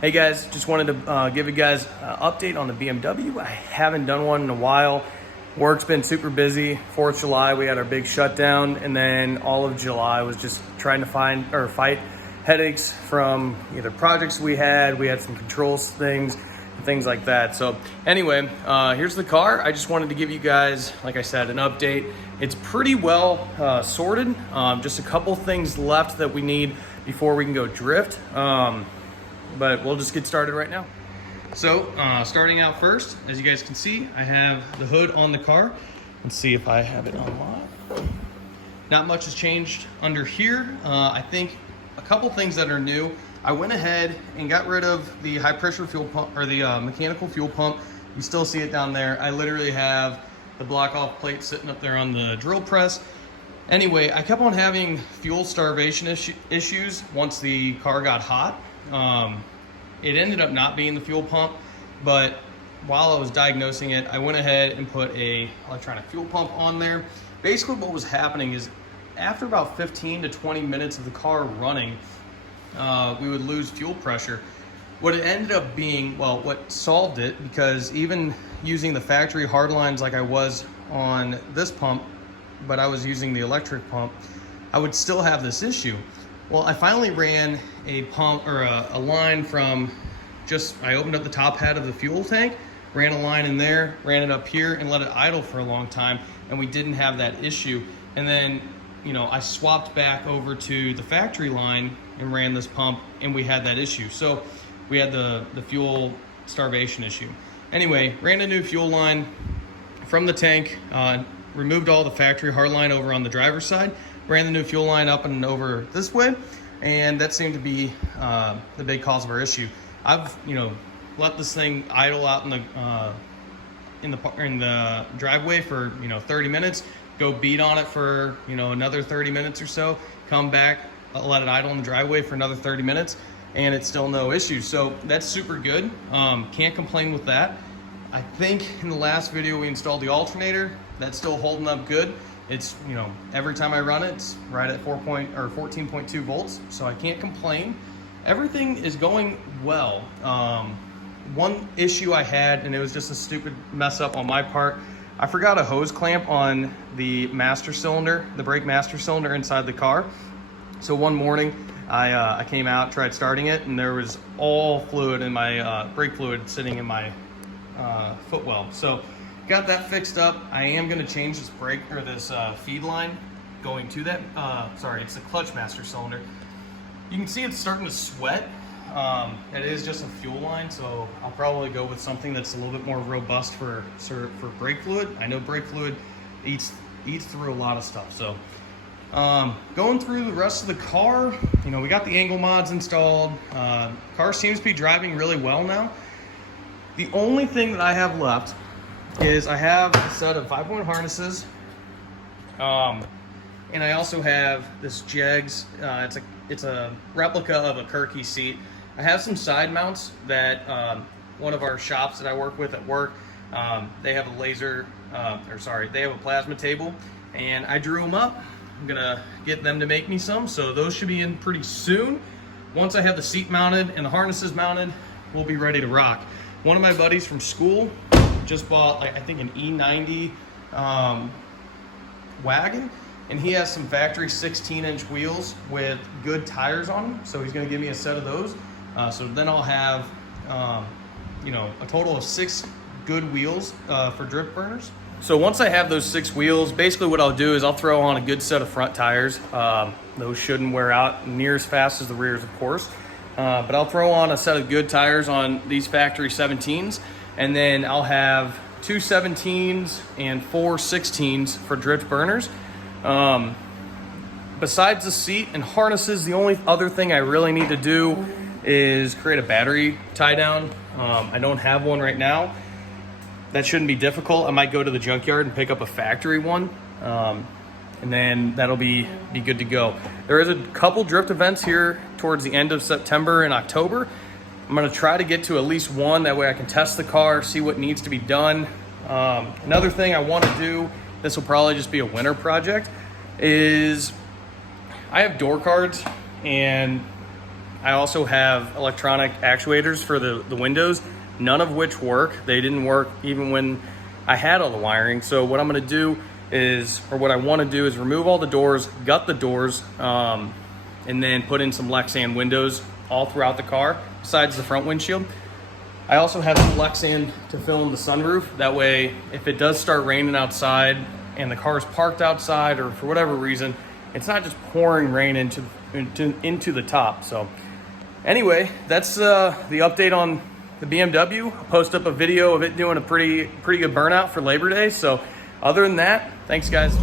Hey guys, just wanted to give you guys an update on the BMW. I haven't done one in a while. Work's been super busy. 4th of July, we had our big shutdown, and then all of July was just trying to fight headaches from either projects we had some controls things, and things like that. So anyway, here's the car. I just wanted to give you guys, like I said, an update. It's pretty well sorted. Just a couple things left that we need before we can go drift. But we'll just get started right now. So starting out first, as you guys can see, I have the hood on the car. Let's see if I have it unlocked. Not much has changed under here. I think a couple things that are new. I went ahead and got rid of the high pressure fuel pump, or the mechanical fuel pump. You still see it down there. I literally have the block off plate sitting up there on the drill press. Anyway, I kept on having fuel starvation issues once the car got hot. It ended up not being the fuel pump, but while I was diagnosing it, I went ahead and put a electronic fuel pump on there. Basically what was happening is after about 15 to 20 minutes of the car running, we would lose fuel pressure. What it ended up being, well, what solved it, because even using the factory hard lines like I was on this pump, but I was using the electric pump, I would still have this issue. Well, I finally ran a pump, or a line from I opened up the top head of the fuel tank, ran a line in there, ran it up here, and let it idle for a long time, and we didn't have that issue. And then, I swapped back over to the factory line and ran this pump, and we had that issue. So we had the fuel starvation issue. Anyway, ran a new fuel line from the tank, removed all the factory hard line over on the driver's side, ran the new fuel line up and over this way, and that seemed to be the big cause of our issue. I've let this thing idle out in the driveway for 30 minutes, go beat on it for another 30 minutes or so, come back, let it idle in the driveway for another 30 minutes, and it's still no issue. So that's super good. Can't complain with that. I think in the last video we installed the alternator. That's still holding up good. It's, every time I run it, it's right at 14.2 volts, so I can't complain. Everything is going well. One issue I had, and it was just a stupid mess up on my part, I forgot a hose clamp on the master cylinder, the brake master cylinder inside the car. So one morning, I came out, tried starting it, and there was all fluid in my, brake fluid sitting in my footwell. So got that fixed up. I am going to change this brake, or this feed line going to that. Sorry, it's the clutch master cylinder. You can see it's starting to sweat. It is just a fuel line, so I'll probably go with something that's a little bit more robust for brake fluid. I know brake fluid eats through a lot of stuff. So going through the rest of the car, we got the angle mods installed. Car seems to be driving really well now. The only thing that I have left is I have a set of 5-point harnesses, and I also have this Jegs. It's a replica of a Kirky seat. I have some side mounts that one of our shops that I work with at work, they have a they have a plasma table, and I drew them up. I'm gonna get them to make me some, so those should be in pretty soon. Once I have the seat mounted and the harnesses mounted, we'll be ready to rock. One of my buddies from school just bought, I think, an E90 wagon, and he has some factory 16-inch wheels with good tires on them, so he's going to give me a set of those. So then I'll have a total of 6 good wheels for drift burners. So once I have those 6 wheels, basically what I'll do is I'll throw on a good set of front tires. Those shouldn't wear out near as fast as the rears, of course, but I'll throw on a set of good tires on these factory 17s. And then I'll have 2 17s and 4 16s for drift burners. Besides the seat and harnesses, the only other thing I really need to do is create a battery tie down. I don't have one right now. That shouldn't be difficult. I might go to the junkyard and pick up a factory one, and then that'll be good to go. There is a couple drift events here towards the end of September and October. I'm gonna try to get to at least one, that way I can test the car, see what needs to be done. Another thing I wanna do, this will probably just be a winter project, is I have door cards, and I also have electronic actuators for the windows, none of which work. They didn't work even when I had all the wiring. So what I'm gonna do is, or what I wanna do is remove all the doors, gut the doors, and then put in some Lexan windows all throughout the car, besides the front windshield. I also have some Lexan to film the sunroof. That way, if it does start raining outside and the car is parked outside or for whatever reason, it's not just pouring rain into the top. So anyway, that's the update on the BMW. I'll post up a video of it doing a pretty good burnout for Labor Day. So other than that, thanks guys.